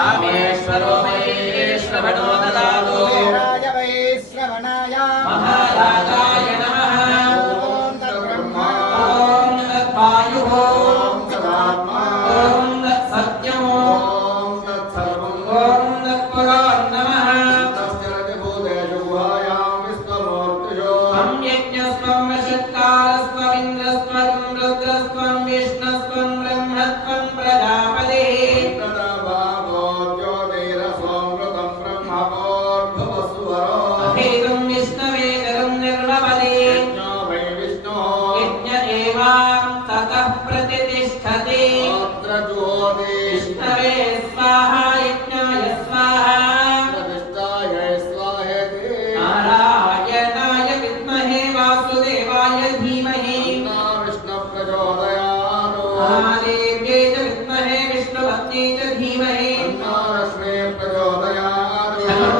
रामेश्वरो महेश्वरो ददातु राज वैश्रवणाय महाराजाय नमः ॐ तद्ब्रह्मा ॐ तद्वायुः ॐ तदात्मा ॐ तत्सत्यमो ॐ तत्सर्वम् ॐ तत्पुरो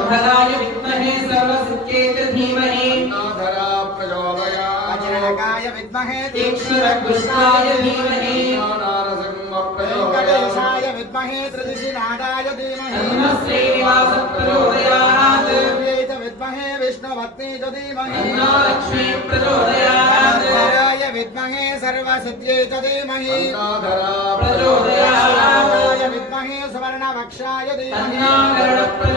प्रचोदयात् धनुर्धराय विद्महे सर्वसिद्ध्यै च धीमहि अन्नाधरा प्रचोदयात् वज्रनकाय विद्महे तीक्ष्णरघुष्टाय धीमहि नारसिंह प्रचोदयात् वेङ्कटेशाय विद्महे त्रिदिशिनादाय धीमहि तन्नः श्रीनिवासः प्रचोदयात् विद्महे विष्णुपत्नी च धीमहि तन्नो लक्ष्मी प्रचोदयात् विद्महे सर्वसिद्ध्यै च धीमहि अन्नाधरा प्रचोदयात् विद्महे सुवर्णवक्षाय धीमहि तन्नो गरुडः प्रचोदयात्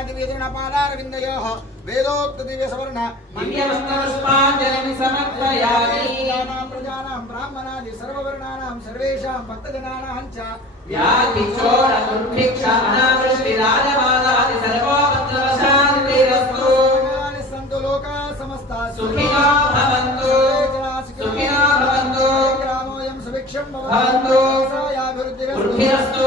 नमो नमः दिव्यतृणपादारविन्दयोः वेदोक्त दिव्य सवर्ण दिव्यमस्तपुष्पाञ्जलिं समर्पयामि मण्डलानां प्रजानां ब्राह्मणादि सर्ववर्णानां सर्वेषां भक्तजनानां च व्याधिचोरदुर्भिक्ष अनावृष्टिराजबाधादि सर्वोपद्रवशान्तिरस्तु सर्वाणि सन्तु लोकाः समस्ताः सुखिनो भवन्तु सुखिनो भवन्तु ग्रामोऽयं सुभिक्षं भवन्तु वृद्धिरस्तु वृद्धिरस्तु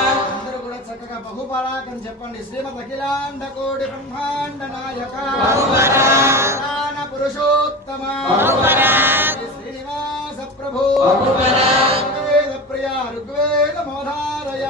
చక్కగా బహుపరాకని చెప్పండి. శ్రీమద్ అఖిలాండ కోటి బ్రహ్మాండ నాయక పురుషోత్తమ. శ్రీనివాస ప్రభు. ఋగ్వేద ప్రియ ఋగ్వేద మోధారయ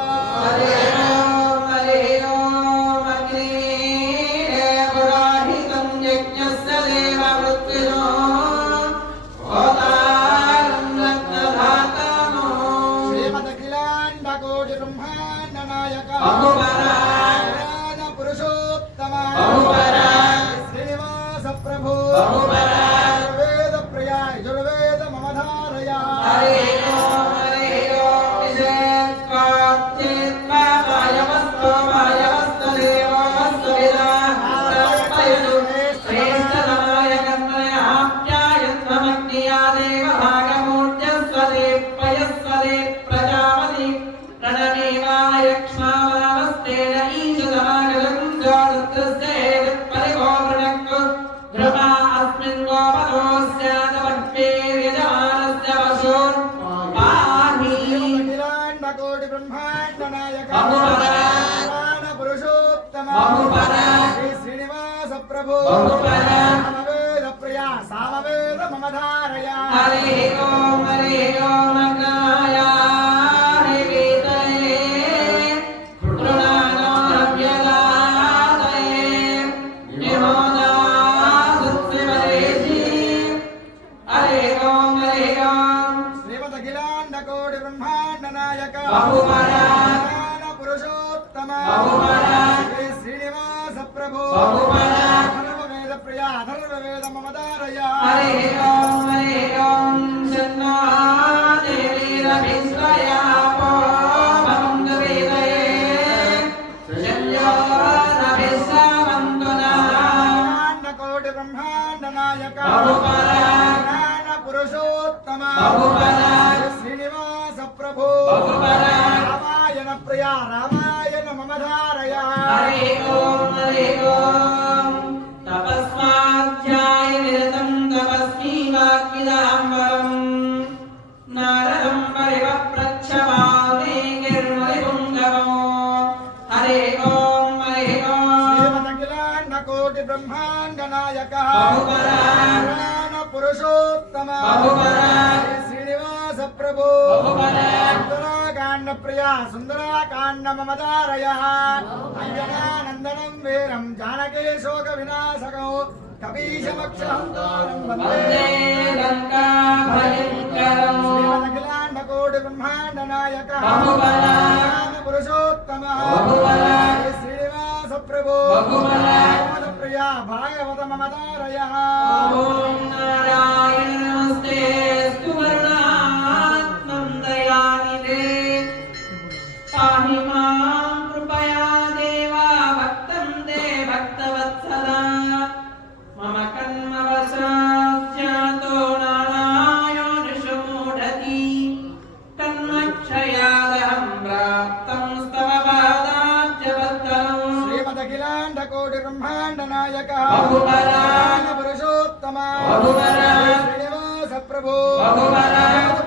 శ్రీనివాస ప్రభు వేద ప్రియా అధర్వ వేద మమదారయ హరే ప్రాణ పురుషోత్తమ. శ్రీనివాస ప్రభు. రామాయణ ప్రియ నిరతం తపస్వీ వాక్యదాంబరం నాయక. ప్రాణ పురుషోత్తమ. శ్రీనివాస ప్రభు. సుందరాకాండ ప్రియ సుందరాకాండ మమదారయ అంజనానందనం వీరం జానకే శోక వినాశకం కపీశమక్షహంతారం వందే. వందే లంకా భయంకరం. శ్రీమదఖిలాండ కోటి బ్రహ్మాండ నాయక. పురుషోత్తమ. శ్రీనివాస ప్రభు. బహుబల. ప్రియ భాగవత ప్రభు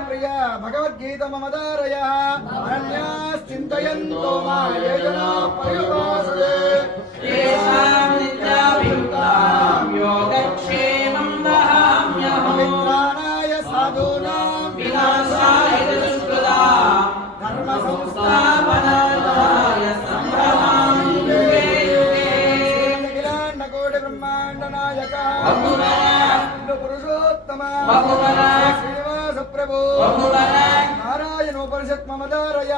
ప్రియ భగవద్గీత మమదారయ అన్యాశ్చింతయంతో మా యోజన పరివాసే కోటి బ్రహ్మాండ నాయక పురుషోత్తమ. శ్రీనివాస ప్రభు. నారాయణోపనిషత్ మమదారయ